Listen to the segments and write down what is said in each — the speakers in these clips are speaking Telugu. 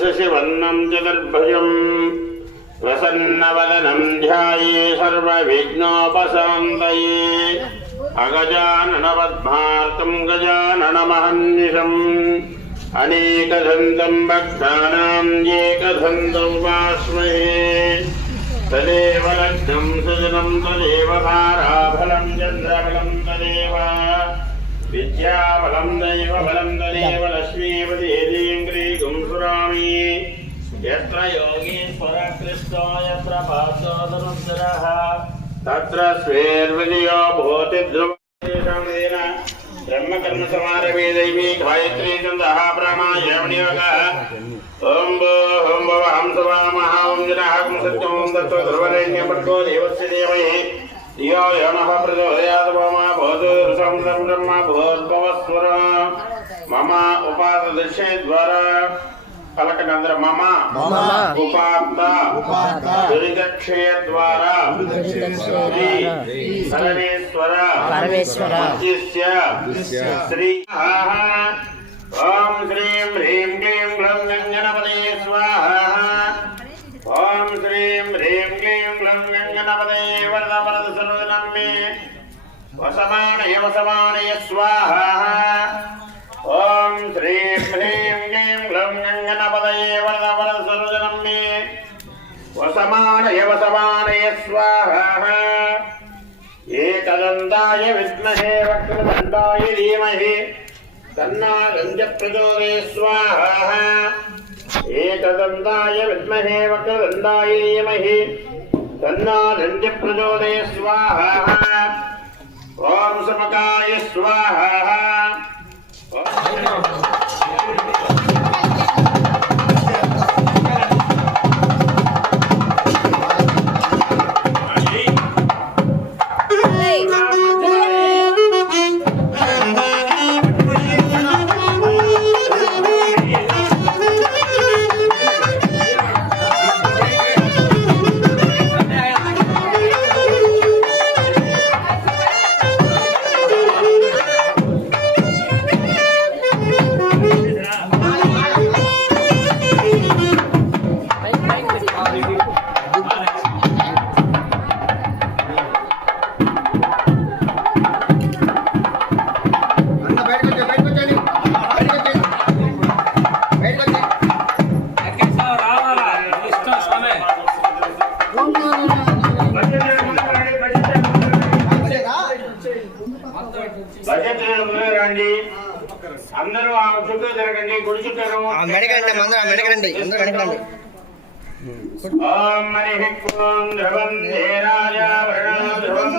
शशिवर्णं चतुर्भुजम् प्रसन्नवदनं ध्याये सर्वविघ्नोपशान्तये अगजाननपद्मार्कं गजाननमहर्निशम् अनेकदन्तं भक्तानां एकदन्तं उपास्महे तदेव लग्नं सजनं तदेव ताराफलं चन्द्रफलं तदेव विद्याफलं दैवफलं तदेव लक्ष्मीपतिं क्रीगुं सुरामि यत्र योगीश्वरः कृष्णो यत्र पार्थो धनुर्धरः तत्र स्वेर्विजयो भवति ध्रुवदेन ब्रह्मकर्म समारभे दैवी गायत्री छन्दः प्राणायामनियोगः ओं भवहं सवामः ओं जनः सत्यं तत्त्व ध्रुवरेण्यपट्टो देवस्य देवये धियो यो नः प्रचोदयात् मम भवतु ऋषं ब्रह्म भूर्भुवस्वर मम उपासदृश्यद्वारा पलकनंद्र मम उपात्त दुरितक्षय द्वारा सर्वेश्वर श्री ओम श्रीं ह्रीं क्लीं ग्लौं गणपते स्वाहा ओम श्रीं ह्रीं क्लीं ग्लौं गणपते वरद वरद सर्वजनं मे वसमानय स्वाहा ओम श्रीं ह्रीं क्लीं ग्लौं गणपते वरद वरद सर्वजनं मे वसमानय स्वाहा एकदन्ताय विद्महे वक्रतुण्डाय धीमहि तन्नो प्रचोदयात् स्वाहा एकदन्ताय विद्महे वक्रतुण्डाय धीमहि तन्नो प्रचोदयात् स्वाहा ओम समकाय स्वाहा అందరూ ఆ చుట్టూ జరగండి గుడి చుట్టూ మెడకండి ఓం హరి ఓం ధ్రువం ధీరాయ వరుణం ధ్రువం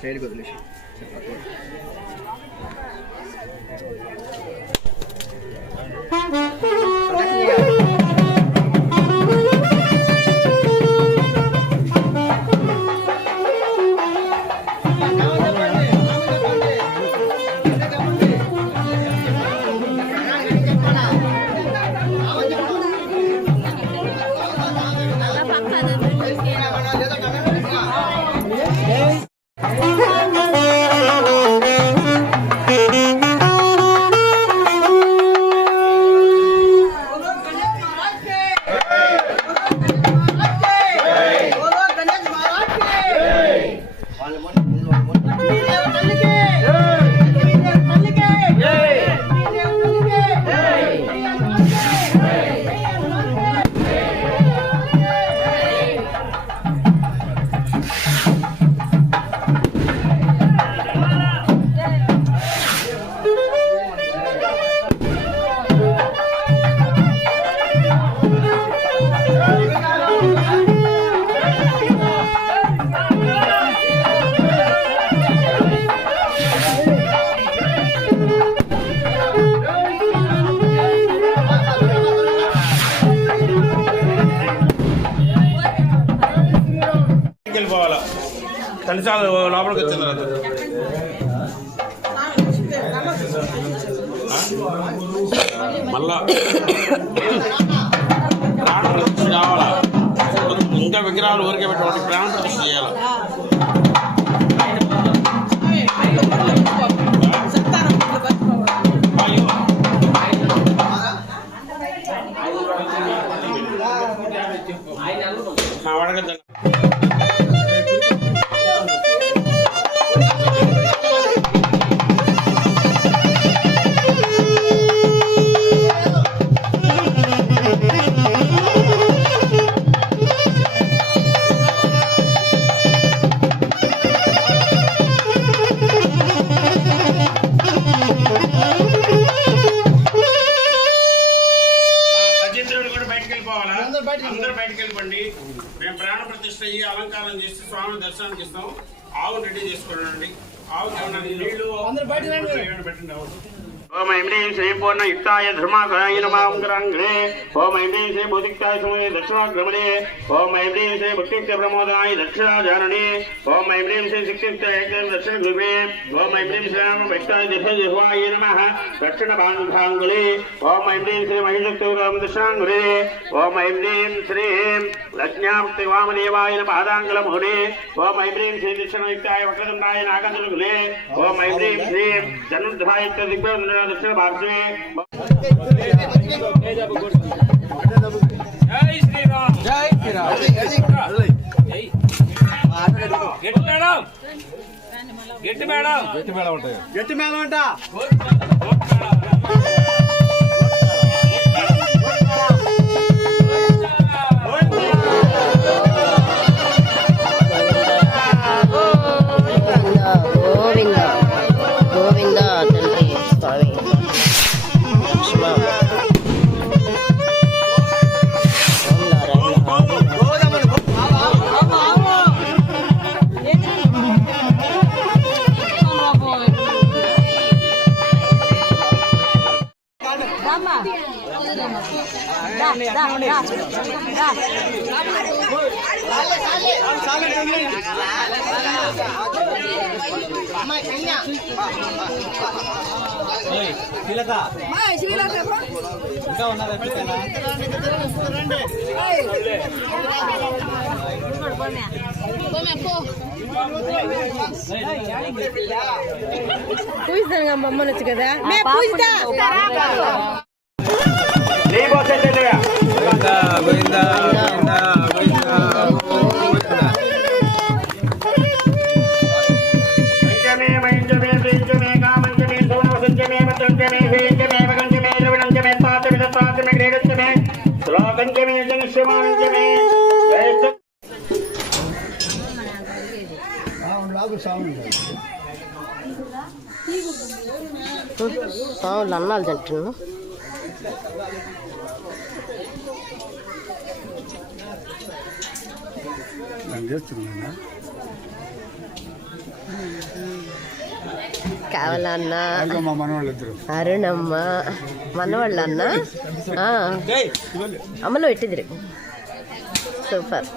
సైడ్ వదిలేసి తలిసాలు లోపలికి వచ్చిన తర్వాత మళ్ళా ప్రాణ ప్రతిష్ఠ కావాలా. ఇంకా విగ్రహాలు ఊరికే పెట్టి ప్రాణ ప్రతిష్ఠ చేయాలి. వడగద్ద అందరూ బయటకు వెళ్ళిపోండి. మేము ప్రాణ ప్రతిష్ఠ అయ్యి అలంకారం చేసి స్వామి దర్శనానికి ఇస్తాం. ఆవు రెడీ చేసుకోండి. ఆవు నీళ్లు పెట్టండి. ఓం ఐం హ్రీం శ్రీ పూర్ణ యుక్తాయ ధర్మాకాయ నమాంకరాంగ్రే. ఓం ఐం హ్రీం శ్రీ భూతిక్తాయ సమయ దక్షిణాగ్రమణే. ఓం ఐం హ్రీం శ్రీ భక్తిక్త ప్రమోదాయ దక్షిణాజారణే. ఓం ఐం హ్రీం శ్రీ శిక్షిక్త దక్షిణ గృహే. ఓం ఐం హ్రీం శ్రీ భక్తాయ దిశజిహ్వాయ నమః దక్షిణ బాంధాంగులే. ఓం ఐం హ్రీం శ్రీ మహిళక్తౌరామ దక్షిణాంగులే. ఓం ఐం హ్రీం శ్రీ లజ్ఞాప్తి వామదేవాయ పాదాంగులముహునే. ఓం ఐం హ్రీం శ్రీ దక్షిణయుక్తాయ వక్రదండాయ నాగంధులే. ఓం ఐం హ్రీం శ్రీ జనుర్ధాయుక్త దిగ్భ దక్షిణ భారతే. జై శ్రీరామ్. జై శ్రీరామ్. గట్టి మేడం ఉంటాయి. గట్టి మేళం అంట. గోవింద గోవింద తండ్రి స్వామి ఇంకా ఉన్నారు. పూజిస్తాను బొమ్మనొచ్చు కదా సావులు అన్నాలు తింటున్నాను. కావాలన్న అరుణమ్మ మనవాళ్ళ అన్న అమ్మలో పెట్టిదిరి సూపర్.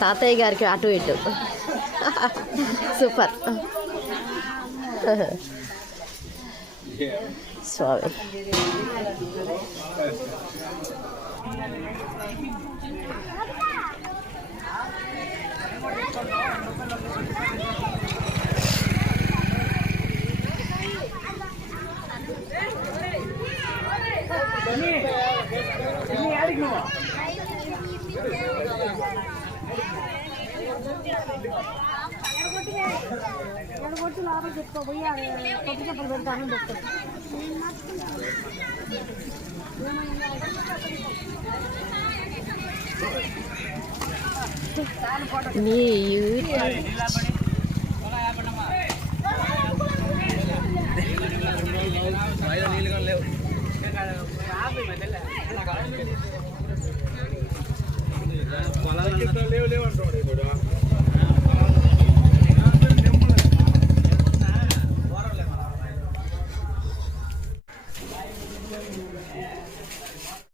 తాతయ్య గారికి అటు ఇటు సూపర్ స్వామి. మీ